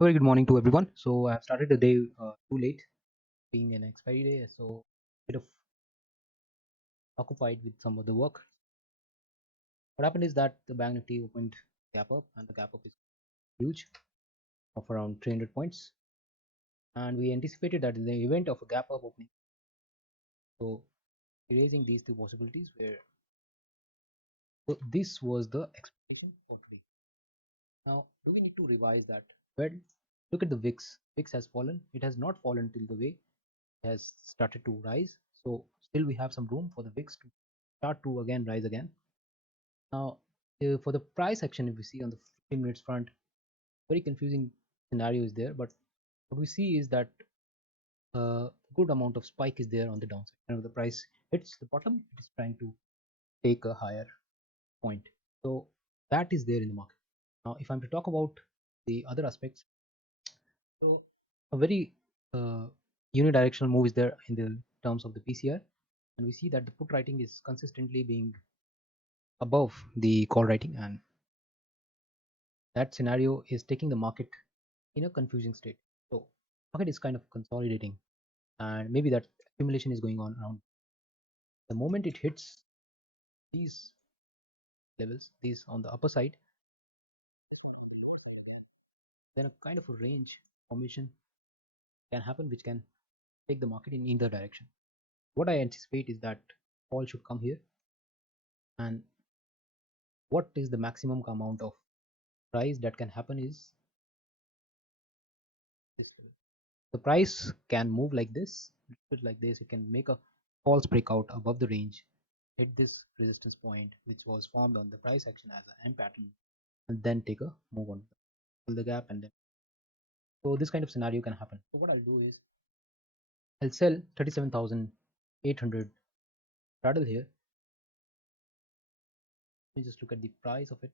Very good morning to everyone. So I have started the day too late, being an expiry day, so a bit of occupied with some of the work. What happened is that the Bank Nifty opened gap up, and the gap up is huge, of around 300 points. And we anticipated that in the event of a gap up opening, so erasing these two possibilities, where so this was the expectation for today. Now, do we need to revise that? Well, look at the VIX. VIX has fallen. It has not fallen till the way has started to rise. So still we have some room for the VIX to start to again rise again. Now, for the price action, if we see on the 15 minutes front, very confusing scenario is there. But what we see is that a good amount of spike is there on the downside. Whenever the price hits the bottom, it is trying to take a higher point. So that is there in the market. Now, if I'm to talk about the other aspects, so a very unidirectional move is there in the terms of the PCR, and we see that the put writing is consistently being above the call writing, and that scenario is taking the market in a confusing state. So market is kind of consolidating, and maybe that accumulation is going on around. The moment it hits these levels, these on the upper side, then a kind of a range formation can happen, which can take the market in either direction. What I anticipate is that fall should come here, and what is the maximum amount of price that can happen is this level. The price can move like this, like this. It can make a false breakout above the range, hit this resistance point, which was formed on the price action as an M pattern, and then take a move on, fill the gap, and then so this kind of scenario can happen. So what I'll do is I'll sell 37,800 straddle here. Let me just look at the price of it.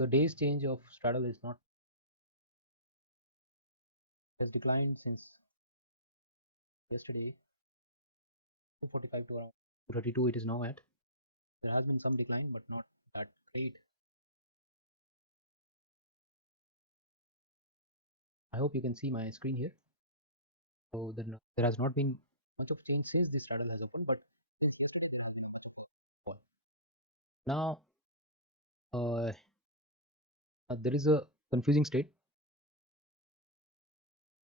The day's change of straddle is not has declined since yesterday, 245 to around 232. It is now at. There has been some decline, but not that great. I hope you can see my screen here. So there has not been much of change since this straddle has opened, but now uh, there is a confusing state.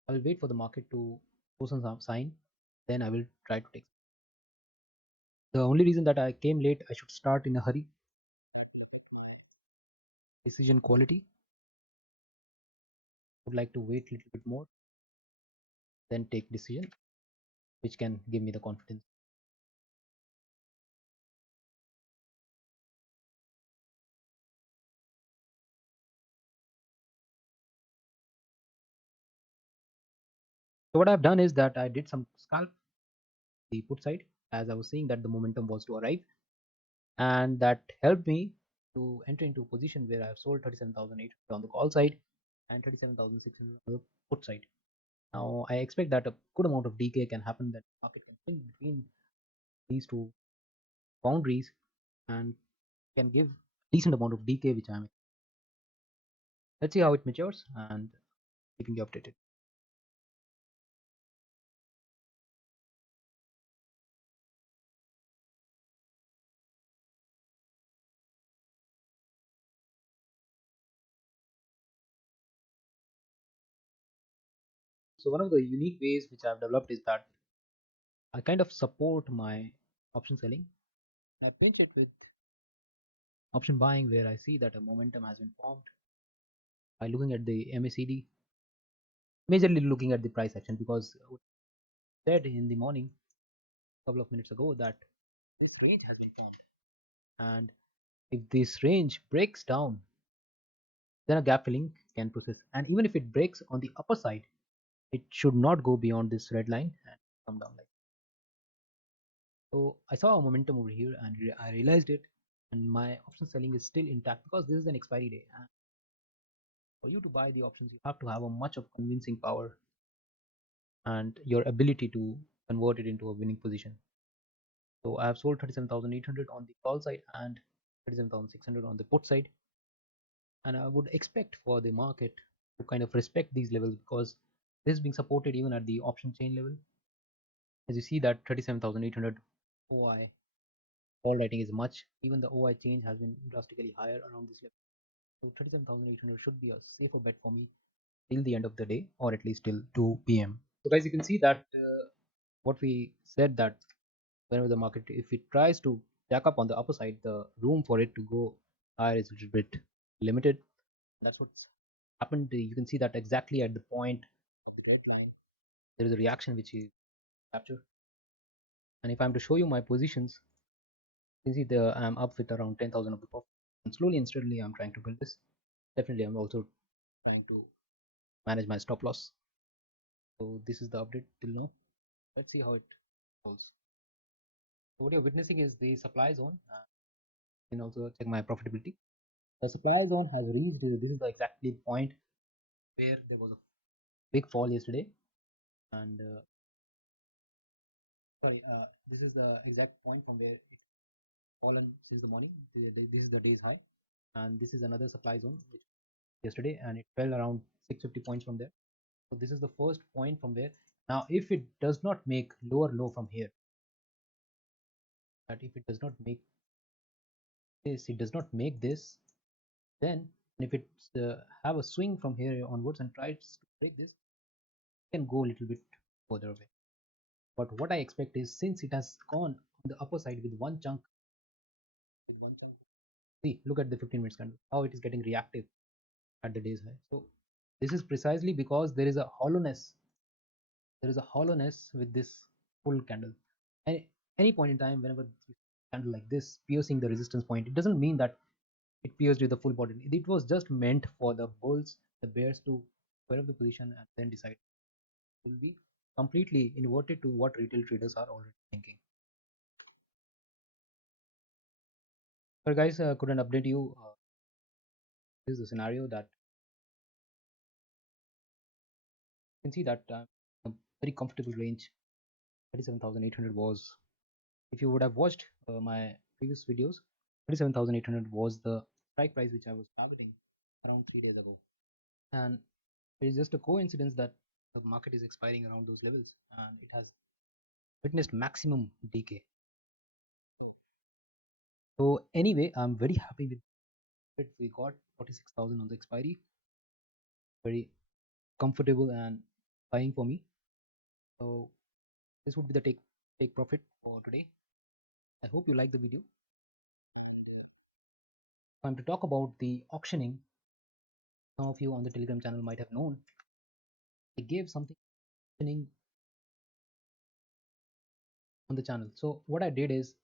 I will wait for the market to show some sign, then I will try to take. The only reason that I came late, I should start in a hurry. Decision quality. Would like to wait a little bit more, then take decision, which can give me the confidence. So what I've done is that I did some scalp the put side, as I was saying that the momentum was to arrive, and that helped me to enter into a position where I have sold 37,800 on the call side and 37,600 on the put side. Now I expect that a good amount of decay can happen, that market can swing between these two boundaries and can give decent amount of decay, which I'm. Let's see how it matures and keeping you updated. So one of the unique ways which I've developed is that I kind of support my option selling. I pinch it with option buying, where I see that a momentum has been formed by looking at the MACD, majorly looking at the price action, because I said in the morning a couple of minutes ago that this range has been formed, and if this range breaks down, then a gap filling can process, and even if it breaks on the upper side, it should not go beyond this red line and come down like. So I saw a momentum over here, and I realized it, and my option selling is still intact because this is an expiry day, and for you to buy the options you have to have a much of convincing power and your ability to convert it into a winning position. So I have sold 37,800 on the call side and 37,600 on the put side. And I would expect for the market to kind of respect these levels because this is being supported even at the option chain level. As you see that 37,800 OI all writing is much. Even the OI change has been drastically higher around this level. So 37,800 should be a safer bet for me till the end of the day, or at least till 2 p.m. So guys, you can see that what we said, that whenever the market, if it tries to jack up on the upper side, the room for it to go higher is a little bit limited. That's what's happened. You can see that exactly at the point of the red line, there is a reaction which is captured. And if I'm to show you my positions, you can see I'm up with around 10,000 of the profit. And slowly and steadily, I'm trying to build this. Definitely, I'm also trying to manage my stop loss. So this is the update till now. Let's see how it goes. So what you're witnessing is the supply zone. You can also check my profitability. The supply zone has reached. This is the exactly point where there was a big fall yesterday, and this is the exact point from where it's fallen since the morning. This is the day's high, and this is another supply zone which yesterday, and it fell around 650 points from there. So this is the first point from there. Now, if it does not make lower low from here, that if it does not make this, it does not make this, then if it's have a swing from here onwards and tries to break this, it can go a little bit further away. But what I expect is, since it has gone on the upper side with one chunk, see, look at the 15 minutes candle, how it is getting reactive at the day's high. So this is precisely because there is a hollowness. There is a hollowness with this full candle. And any point in time, whenever candle like this piercing the resistance point, it doesn't mean that it pierced with the full body. It was just meant for the bulls, the bears to square up the position and then decide. It will be completely inverted to what retail traders are already thinking. So guys, couldn't update you. This is the scenario that you can see that a very comfortable range. 37,800 was, if you would have watched my previous videos, 37,800 was the strike price which I was targeting around 3 days ago. And it is just a coincidence that the market is expiring around those levels and it has witnessed maximum decay. So anyway, I'm very happy with it. We got 46,000 on the expiry. Very comfortable and buying for me. So this would be the take profit for today. I hope you like the video. If I'm to talk about the auctioning, some of you on the Telegram channel might have known I gave something auctioning on the channel. So what I did is,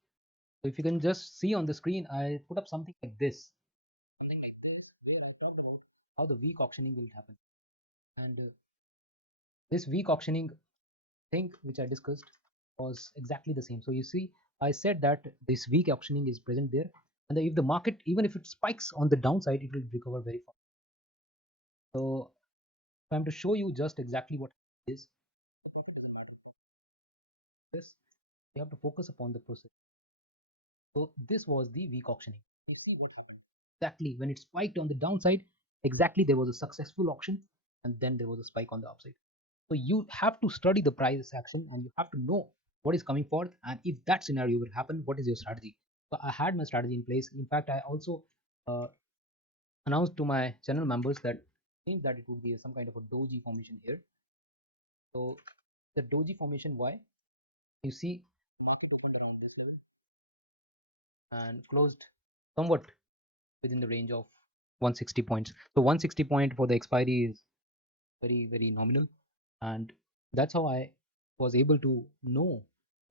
so if you can just see on the screen, I put up something like this, where I talked about how the week auctioning will happen. And this week auctioning thing which I discussed was exactly the same. So you see, I said that this week auctioning is present there, and if the market, even if it spikes on the downside, it will recover very fast. So if I'm to show you just exactly what it is, the profit doesn't matter. This, you have to focus upon the process. So this was the week auctioning. You see what happened exactly when it spiked on the downside. Exactly, there was a successful auction, and then there was a spike on the upside. So you have to study the price action and you have to know what is coming forth, and if that scenario will happen, what is your strategy. So I had my strategy in place. In fact, I also uh, announced to my channel members that it would be some kind of a doji formation here. So the doji formation, why? You see, market opened around this level and closed somewhat within the range of 160 points. So 160 point for the expiry is very nominal, and that's how I was able to know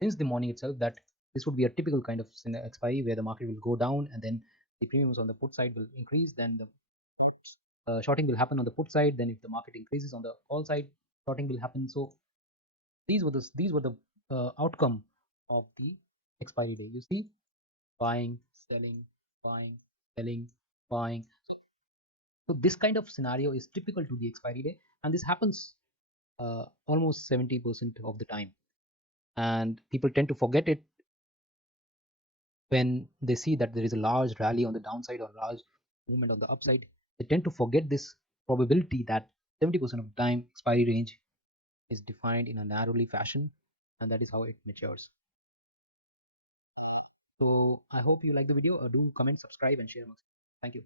since the morning itself that this would be a typical kind of expiry where the market will go down and then the premiums on the put side will increase, then the shorting will happen on the put side, then if the market increases on the call side, shorting will happen. So these were the outcome of the expiry day. You see, buying, selling, buying, selling, buying. So this kind of scenario is typical to the expiry day, and this happens almost 70% of the time, and people tend to forget it when they see that there is a large rally on the downside or large movement on the upside, they tend to forget this probability that 70% of the time expiry range is defined in a narrowly fashion, and that is how it matures. So I hope you like the video. Do comment, subscribe, and share amongst you. Thank you.